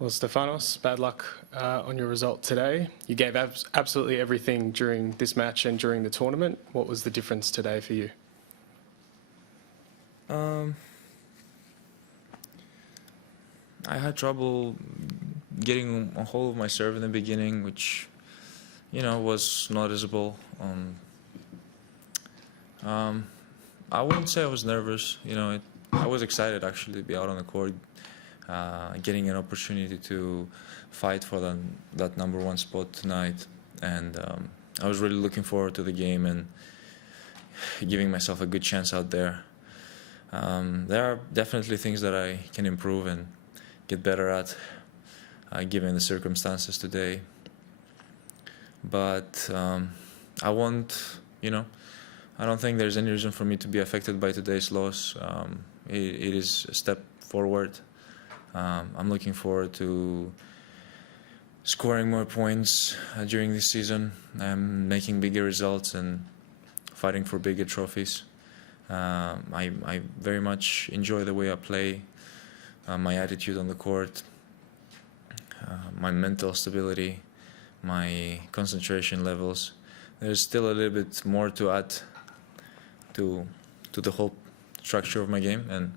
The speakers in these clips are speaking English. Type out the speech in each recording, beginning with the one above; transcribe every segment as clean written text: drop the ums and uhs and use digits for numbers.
Well, Stefanos, bad luck on your result today. You gave absolutely everything during this match and during the tournament. What was the difference today for you? I had trouble getting a hold of my serve in the beginning, which, was noticeable. I wouldn't say I was nervous. I was excited actually to be out on the court, getting an opportunity to fight for that number one spot tonight, and I was really looking forward to the game and giving myself a good chance out there. There are definitely things that I can improve and get better at, given the circumstances today. But I won't, I don't think there's any reason for me to be affected by today's loss. It is a step forward. I'm looking forward to scoring more points during this season. I'm making bigger results and fighting for bigger trophies. I very much enjoy the way I play, my attitude on the court, my mental stability, my concentration levels. There's still a little bit more to add to the whole structure of my game, and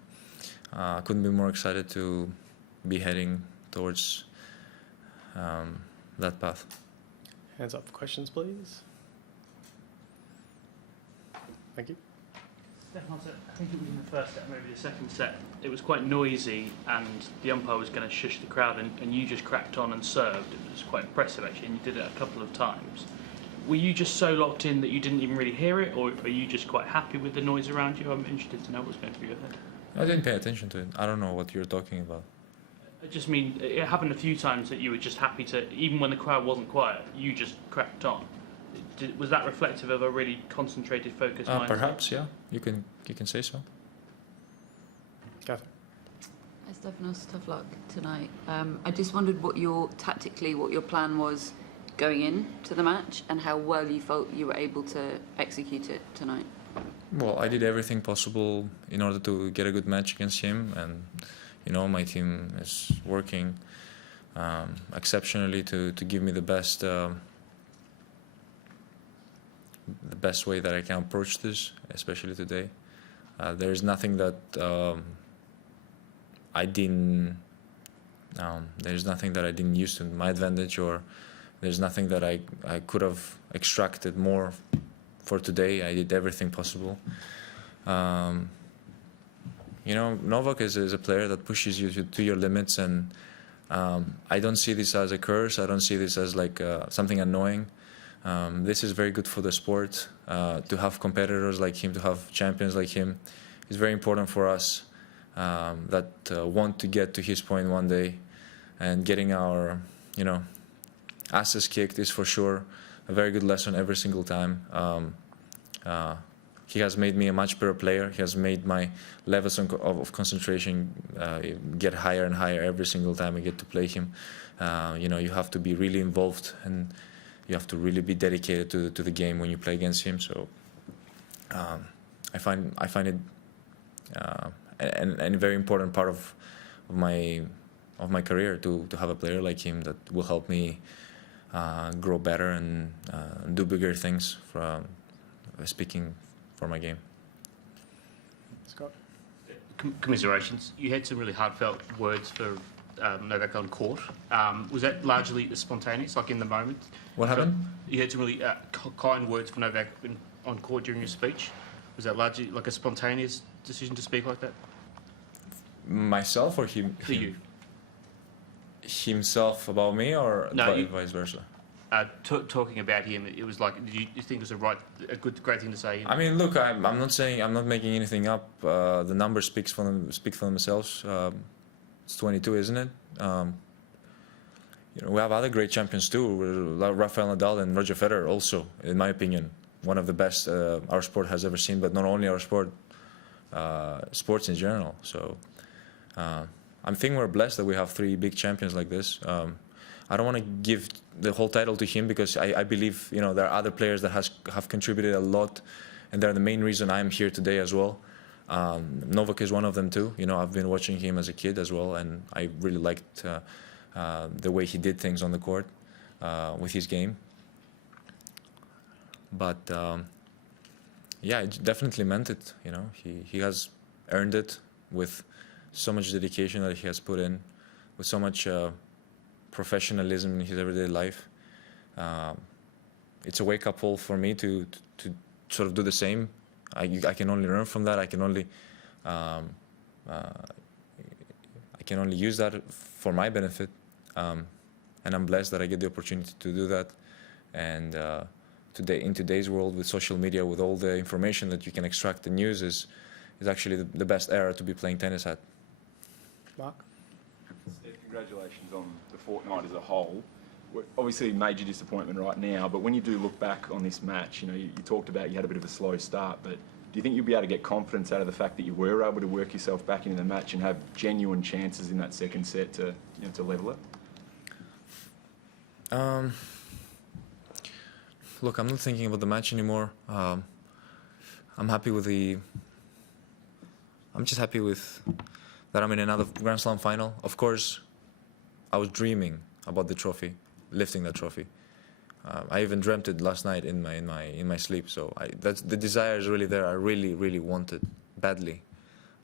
I couldn't be more excited to be heading towards that path. Hands up for questions, please. Thank you. Stefanos, I think it was in the first set, maybe the second set, it was quite noisy and the umpire was going to shush the crowd and you just cracked on and served. It was quite impressive actually, and you did it a couple of times. Were you just so locked in that you didn't even really hear it, or are you just quite happy with the noise around you? I'm interested to know what's going through your head. I didn't pay attention to it. I don't know what you're talking about. I just mean, it happened a few times that you were just happy to, even when the crowd wasn't quiet, you just cracked on. Was that reflective of a really concentrated, focused mindset? Perhaps, yeah. You can say so. Catherine. Hi, Stefanos, tough luck tonight. I just wondered what your plan was going into the match and how well you felt you were able to execute it tonight. Well, I did everything possible in order to get a good match against him, and my team is working exceptionally to give me the best way that I can approach this, especially today. There is nothing that I didn't use to my advantage, or there's nothing that I could have extracted more for today. I did everything possible. Novak is a player that pushes you to your limits, and I don't see this as a curse. I don't see this as like something annoying. This is very good for the sport, to have competitors like him, to have champions like him. It's very important for us that want to get to his point one day, and getting our, asses kicked is for sure a very good lesson every single time. He has made me a much better player. He has made my levels of concentration get higher and higher every single time I get to play him. You have to be really involved, and you have to really be dedicated to the game when you play against him. So I find it a very important part of my career to have a player like him that will help me grow better and do bigger things, speaking for my game. Scott. Commiserations. You had some really heartfelt words for Novak on court. Was that largely spontaneous, like in the moment? What happened? You had some really kind words for Novak on court during your speech. Was that largely like a spontaneous decision to speak like that? Myself or him? For you. Himself about me, or no, vice versa? Talking about him, it was like, did you think it was great thing to say? I mean, look, I'm not making anything up. The numbers speak for themselves. It's 22, isn't it? We have other great champions too, Rafael Nadal and Roger Federer. Also, in my opinion, one of the best our sport has ever seen. But not only our sport, sports in general. So I think we're blessed that we have three big champions like this. I don't want to give the whole title to him, because I believe there are other players that have contributed a lot, and they're the main reason I'm here today as well. Novak is one of them too. I've been watching him as a kid as well, and I really liked the way he did things on the court with his game. But yeah, it definitely meant it. You know, he has earned it with so much dedication that he has put in, with so much professionalism in his everyday life. It's a wake-up call for me to sort of do the same. I can only learn from that. I can only use that for my benefit, and I'm blessed that I get the opportunity to do that. And today, in today's world, with social media, with all the information that you can extract, the news is actually the best era to be playing tennis at. Mark? Steph, congratulations on the fortnight as a whole. Obviously, major disappointment right now, but when you do look back on this match, you know, you talked about you had a bit of a slow start, but do you think you'll be able to get confidence out of the fact that you were able to work yourself back into the match and have genuine chances in that second set to, you know, to level it? Look, I'm not thinking about the match anymore. I'm happy with I'm just happy with that I'm in another Grand Slam final. Of course, I was dreaming about the trophy, lifting that trophy. I even dreamt it last night in my sleep. So that's, the desire is really there. I really want it badly.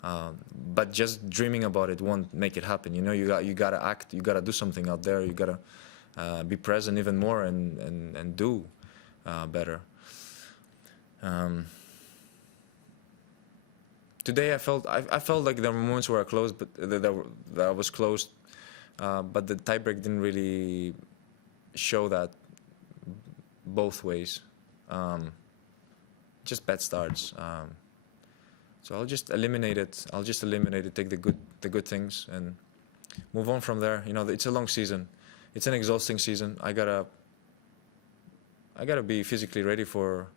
But just dreaming about it won't make it happen. You know, you gotta act. You gotta do something out there. You gotta be present even more and do better. Today I felt like there were moments where I closed, but that I was close. But the tiebreak didn't really show that both ways. Just bad starts. So I'll just eliminate it. Take the good things, and move on from there. You know, it's a long season. It's an exhausting season. I gotta be physically ready for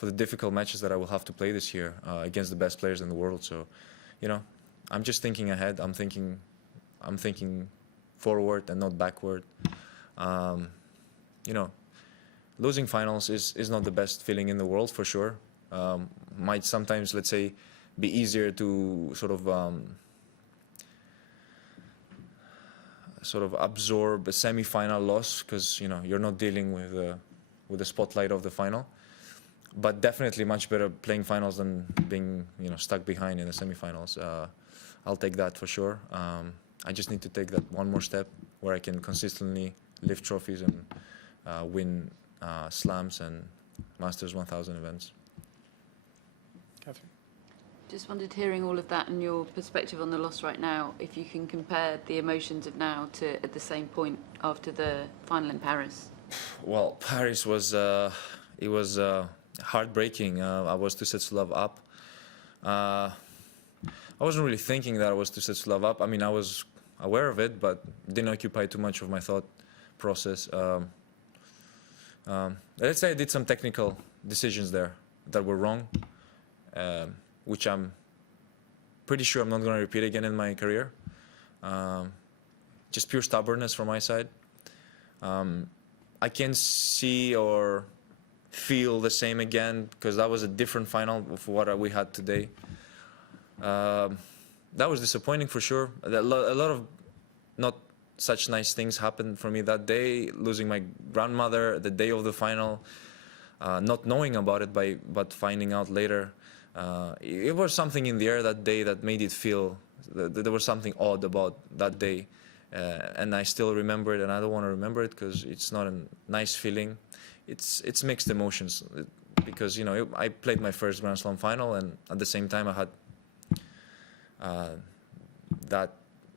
the difficult matches that I will have to play this year against the best players in the world. So, you know, I'm just thinking ahead. I'm thinking forward and not backward. You know, losing finals is not the best feeling in the world, for sure. Might sometimes, let's say, be easier to sort of absorb a semi-final loss, because, you know, you're not dealing with the spotlight of the final. But definitely much better playing finals than being, you know, stuck behind in the semi-finals. I'll take that for sure. I just need to take that one more step where I can consistently lift trophies and win slams and Masters 1000 events. Catherine? Just wondered, hearing all of that and your perspective on the loss right now, if you can compare the emotions of now to at the same point after the final in Paris. Well, Paris was heartbreaking. I was 2-0 up. I wasn't really thinking that I was 2-0 up. I mean, I was aware of it, but didn't occupy too much of my thought process. Let's say I did some technical decisions there that were wrong, which I'm pretty sure I'm not going to repeat again in my career. Just pure stubbornness from my side. I can't see or feel the same again, because that was a different final of what we had today. That was disappointing for sure. A lot of not such nice things happened for me that day. Losing my grandmother the day of the final, not knowing about it but finding out later. It was something in the air that day that made it feel that there was something odd about that day. And I still remember it, and I don't want to remember it because it's not a nice feeling. It's mixed emotions, because, you know, I played my first Grand Slam final, and at the same time I had that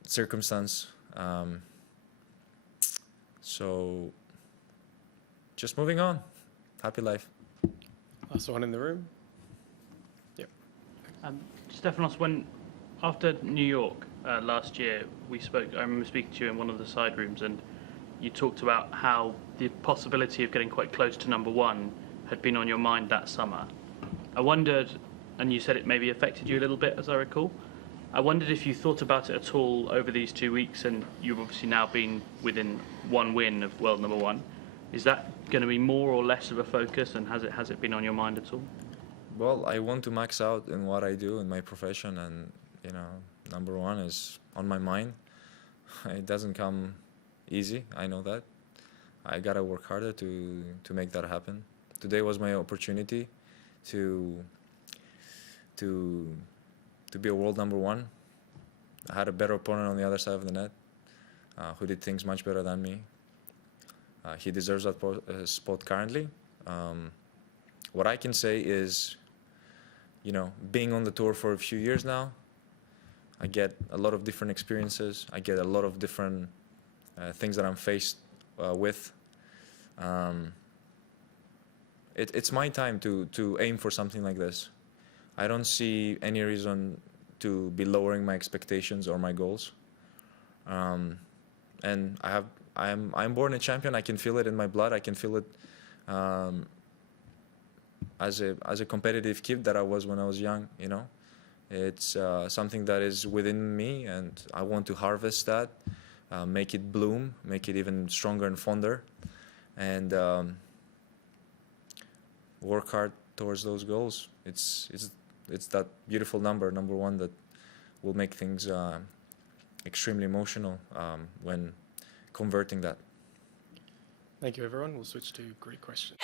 circumstance. So just moving on. Happy life. Last one in the room. Yep. Stefanos, when after New York last year, we spoke. I remember speaking to you in one of the side rooms, and you talked about how the possibility of getting quite close to number one had been on your mind that summer. I wondered, and you said it maybe affected you a little bit, as I recall. I wondered if you thought about it at all over these 2 weeks, and you've obviously now been within one win of world number one. Is that going to be more or less of a focus, and has it been on your mind at all? Well, I want to max out in what I do in my profession, and, you know, number one is on my mind. It doesn't come easy. I know that. I gotta work harder to make that happen. Today was my opportunity to be a world number one. I had a better opponent on the other side of the net, who did things much better than me. He deserves that spot currently. What I can say is, you know, being on the tour for a few years now, I get a lot of different experiences. I get a lot of different things that I'm faced with. It's my time to aim for something like this. I don't see any reason to be lowering my expectations or my goals. And I'm born a champion. I can feel it in my blood. I can feel it as a competitive kid that I was when I was young. You know, it's something that is within me, and I want to harvest that, make it bloom, make it even stronger and fonder, and work hard towards those goals. It's that beautiful number 1, that will make things extremely emotional when converting that. Thank you, everyone. We'll switch to Greek questions.